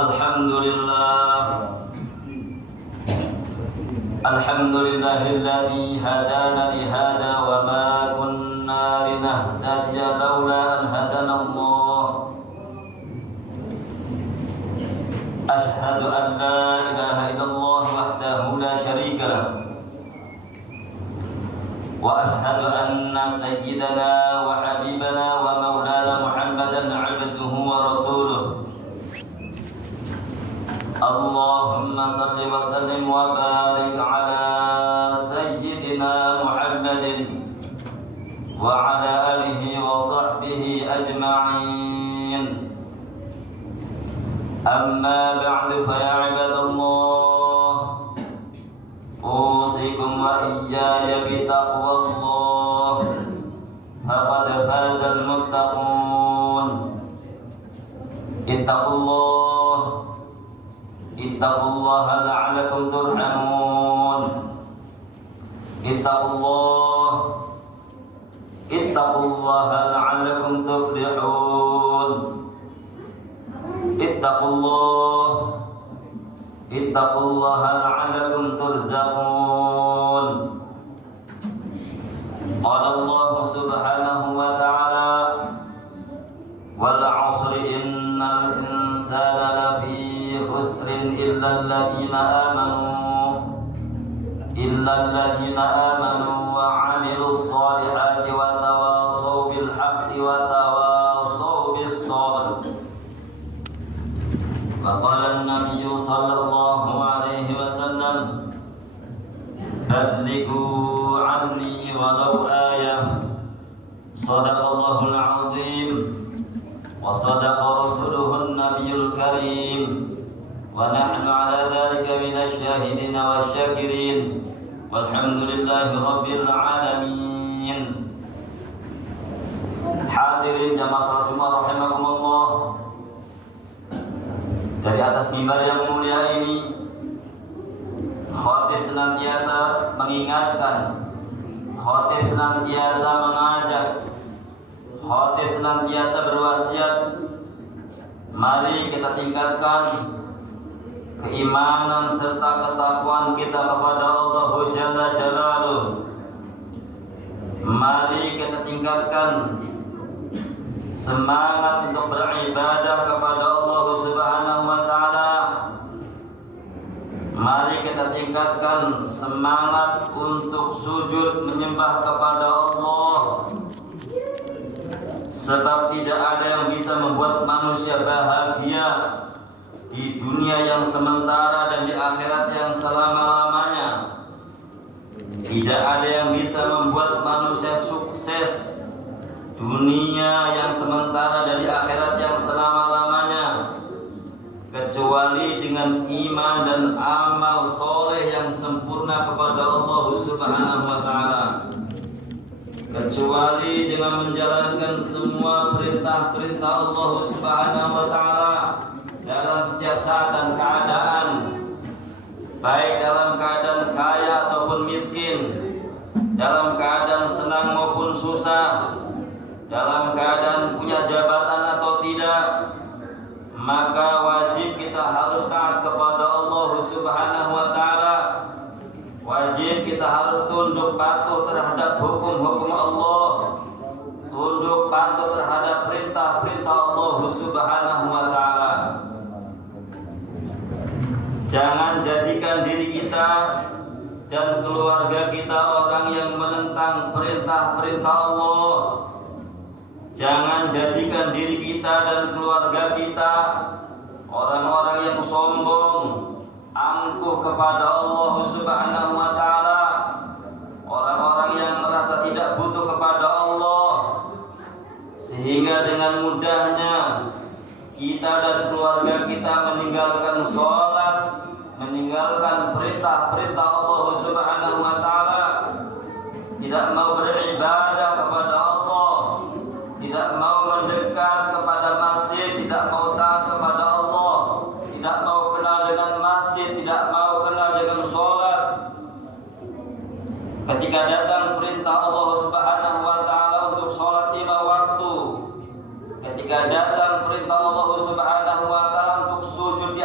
Alhamdulillahilladzi hadana li hada wa ma kunna linahtadiya laula an hadana Allah. Ashhadu an la ilaha illallah wahdahu la syarika lah. Wa ashhadu anna sayyidana wa habibana wa maulana Muhammadan abduhu wa rasuluh. Allahumma salli wa sallim wa barik ala sayyidina Muhammadin wa ala alihi wa sahbihi ajma'in. Amma ba'du fa ya ibadallah, usikum wa iyaya bi taqwallah, faqad fazal muttaqun. Ittaqullaha la'allakum turhamun. Ittaqullaha la'allakum tuflihun. Ittaqullaha la'allakum turzaqun. Qala Allah subhanahu wa ta'ala, wal 'asri innal insana lafi khusrin illa alladhina amanu wa 'amilus solihati wa tawasaw bil haqqi wa tawasaw bis sabr. Wa qala an-nabiy sallallahu alaihi wasallam, ballighu 'anni walau ayah. Shadaqallahul 'azim wa sadaqa rasuluhun nabiyul karim. Wa nahnu ala dhalika minasy syahidin wasyakirin. Walhamdulillahi rabbil alamin. Hadirin jamaah salat Jumat rahimakumullah. Dari atas mimbar yang mulia ini, khatib senantiasa mengingatkan, khatib senantiasa mengajak, khatib senantiasa berwasiat, mari kita tingkatkan keimanan serta ketakwaan kita kepada Allah Jalla Jalaluh. Mari kita tingkatkan semangat untuk beribadah kepada Allah Subhanahu wa ta'ala. Mari kita tingkatkan semangat untuk sujud menyembah kepada Allah. Sebab tidak ada yang bisa membuat manusia bahagia di dunia yang sementara dan di akhirat yang selama-lamanya. Tidak ada yang bisa membuat manusia sukses dunia yang sementara dan di akhirat yang selama-lamanya kecuali dengan iman dan amal soleh yang sempurna kepada Allah Subhanahu wa ta'ala, kecuali dengan menjalankan semua perintah-perintah Allah Subhanahu wa ta'ala dalam setiap saat dan keadaan, baik dalam keadaan kaya ataupun miskin, dalam keadaan senang maupun susah, dalam keadaan punya jabatan atau tidak, maka wajib kita harus taat kepada Allah Subhanahu wa ta'ala. Wajib kita harus tunduk patuh terhadap hukum-hukum Allah, tunduk patuh terhadap perintah-perintah Allah Subhanahu wa ta'ala. Jangan jadikan diri kita dan keluarga kita orang yang menentang perintah-perintah Allah. Jangan jadikan diri kita dan keluarga kita orang-orang yang sombong, angkuh kepada Allah Subhanahu wa ta'ala, orang-orang yang merasa tidak butuh kepada Allah, sehingga dengan mudahnya kita dan keluarga kita meninggalkan sholat, meninggalkan perintah-perintah Allah Subhanahu wa ta'ala, tidak mau beribadah kepada Allah, tidak mau mendekat kepada masjid, tidak mau taat kepada Allah, tidak mau kenal dengan masjid, tidak mau kenal dengan sholat. Ketika datang perintah Allah Subhanahu wa ta'ala untuk sholat 5 waktu, ketika datang perintah Allah Subhanahu wa ta'ala untuk sujud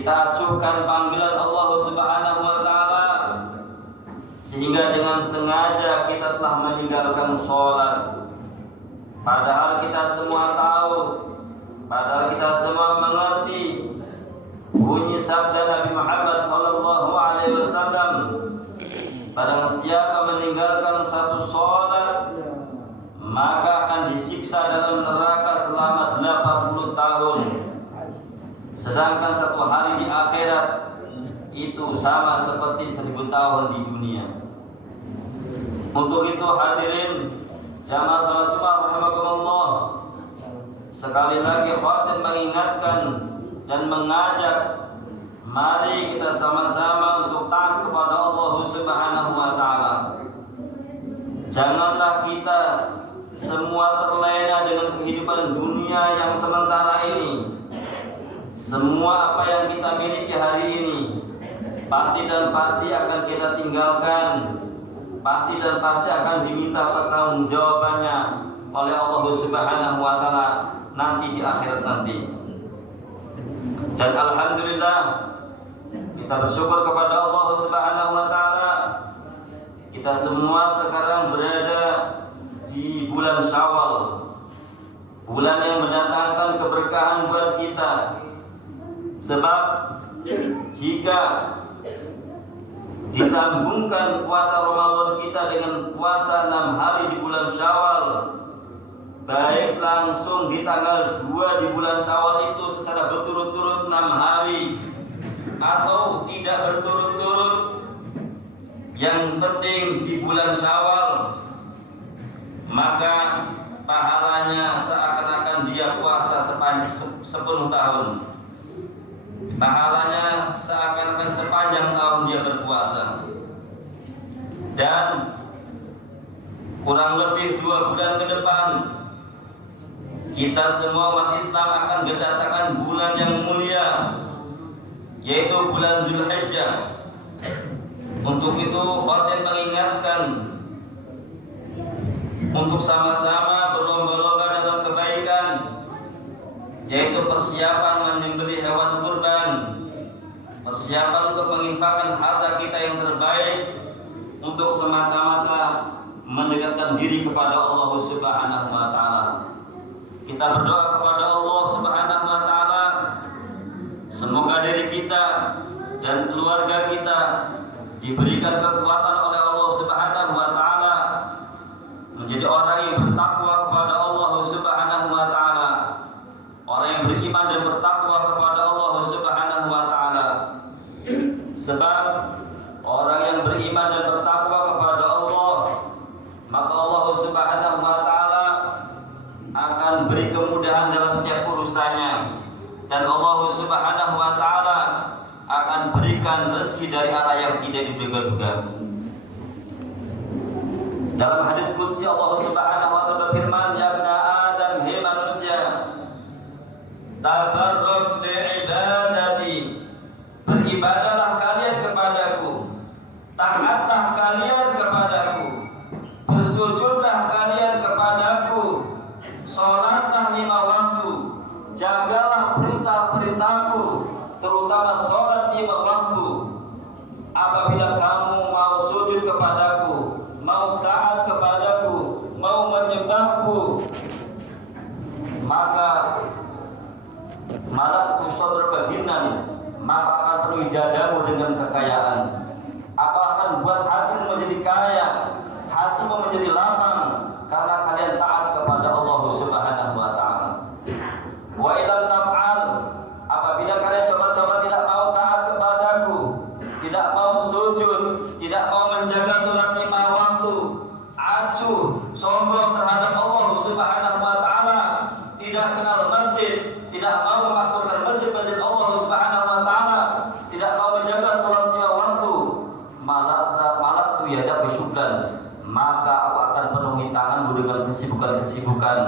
kita acuhkan panggilan Allah Subhanahu wa taala, sehingga dengan sengaja kita telah meninggalkan sholat. Padahal kita semua tahu, padahal kita semua mengerti bunyi sabda Nabi Muhammad sallallahu alaihi wasallam, barang siapa meninggalkan satu sholat maka akan disiksa dalam neraka selama 80 tahun. Sedangkan satu hari di akhirat itu sama seperti 1000 tahun di dunia. Untuk itu hadirin jamaah salat Jumat rahimakumullah, sekali lagi khatib mengingatkan dan mengajak, mari kita sama-sama untuk taat kepada Allah Subhanahu wa taala. Janganlah kita semua terlena dengan kehidupan dunia yang sementara ini. Semua apa yang kita miliki hari ini pasti dan pasti akan kita tinggalkan, pasti dan pasti akan diminta pertanggungjawabannya oleh Allah Subhanahu wa taala nanti di akhirat nanti. Dan alhamdulillah kita bersyukur kepada Allah Subhanahu wa taala, kita semua sekarang berada di bulan Syawal, bulan yang mendatangkan keberkahan buat kita. Sebab jika disambungkan puasa Ramadan kita dengan puasa 6 hari di bulan Syawal, baik langsung di tanggal 2 di bulan Syawal itu secara berturut-turut 6 hari, atau tidak berturut-turut, yang penting di bulan Syawal, maka pahalanya seakan-akan dia puasa sepenuh tahun. Pahalanya seakan-akan sepanjang tahun dia berpuasa. Dan kurang lebih 2 bulan ke depan kita semua umat Islam akan kedatangan bulan yang mulia, yaitu bulan Zulhijjah. Untuk itu khatib mengingatkan untuk sama-sama berlomba-lomba dalam kebaikan, yaitu persiapan menyembelih hewan kurban, persiapan untuk menginfakkan harta kita yang terbaik untuk semata-mata mendekatkan diri kepada Allah Subhanahu wa taala. Kita berdoa kepada Allah Subhanahu wa taala, semoga diri kita dan keluarga kita diberikan kekuatan oleh Allah Subhanahu wa taala menjadi orang yang bertakwa kepada Allah Subhanahu wa taala, orang yang beriman dan bertakwa kepada Allah Subhanahu wa taala. Sebab orang yang beriman dan bertakwa kepada Allah, maka Allah Subhanahu wa taala akan beri kemudahan dalam setiap urusannya, dan Allah Subhanahu wa taala akan berikan rezeki dari arah yang tidak diduga-duga. Dalam hadis qudsi Allah Subhanahu wa taala berfirman, "Ya ibna Adam, hai manusia, tafarraq li ibadati, beribadahlah kalian kepadaku, taatlah kalian kepadaku, bersujudlah kalian kepadaku, salatlah 5 waktu, jagalah perintah-perintahku, terutama salat 5 waktu. Apabila kamu mau sujud kepadaku, mau taat kepadaku, mau menyembahku, maka malaktu sadraka ghinan, maka akan penuhi dadamu dengan kekayaan. Apa akan buat hatimu menjadi kaya, hatimu menjadi lapang, karena kalian taat kepada Allah Subhanahu wa taala. Wa ilam taf'al, apabila kalian coba-coba tidak mau taat kepadaku, tidak mau sujud, tidak mau menjaga salat 5 waktu, acuh, sombong terhadap Allah Subhanahu wa taala, tidak kenal masjid, tidak mau memakmurkan masjid-masjid Allah Subhanahu wa taala, tidak mau menjaga salat 5 waktu, malaktu yadaka syukran, maka aku akan penuhi tanganmu dengan kesibukan-kesibukan.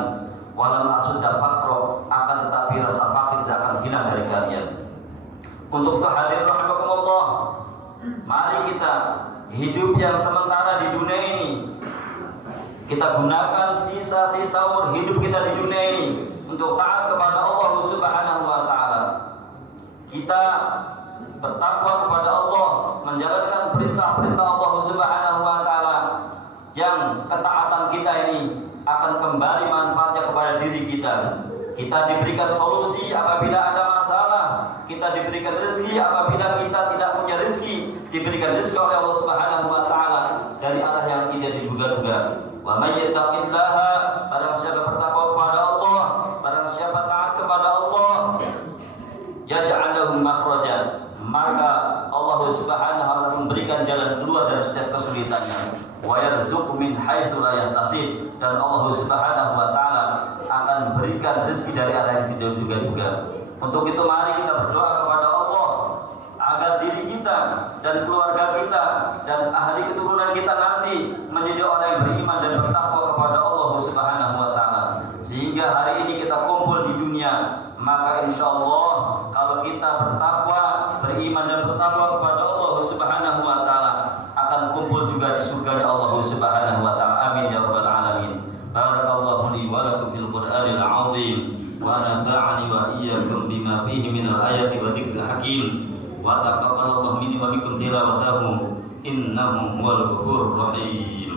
Walam asudda faqra, akan tetapi rasa fakir tidak akan hilang dari kalian. Untuk hadirin rahimakumullah, mari kita hidup yang sementara di dunia ini, kita gunakan sisa-sisa umur hidup kita di dunia ini untuk taat kepada Allah Subhanahu wa taala. kita bertakwa kepada Allah, menjalankan perintah-perintah Allah Subhanahu wa taala, yang ketaatan kita ini akan kembali manfaatnya kepada diri kita. Kita diberikan solusi apabila ada masalah, kita diberikan rezeki apabila kita tidak punya rezeki, diberikan rezeki oleh Allah Subhanahu wa taala dari arah yang tidak diduga-duga. Wa may yattaqillaha, barang siapa bertakwa kepada Allah, barang siapa taat kepada Allah, yaj'al lahu makhrajan, maka Allah Subhanahu wa taala memberikan jalan keluar dari setiap kesulitannya. Wa yarzuqhu min haitsu la yahtasib, dan Allah Subhanahu wa taala akan berikan rezeki dari arah yang tidak diduga-duga. Untuk itu mari kita berdoa kepada Allah agar diri kita dan keluarga kita dan ahli keturunan kita nanti menjadi orang yang beriman dan bertakwa kepada Allah Subhanahu wa taala, sehingga hari ini kita kumpul di dunia, maka insya Allah kalau kita bertakwa, beriman dan bertakwa kepada Allah Subhanahu wa taala, akan kumpul juga di surga Allah Subhanahu wa taala. Amin ya rabbal alamin. Barakallahu li wa lakum fil Qur'anil 'azim wa nafa'ani wa iyyakum bima fihi minal ayati wa dzikril hakim wa taqabbalallahu minni wa minkum tilawatahu innahu huwal ghafurur rahim.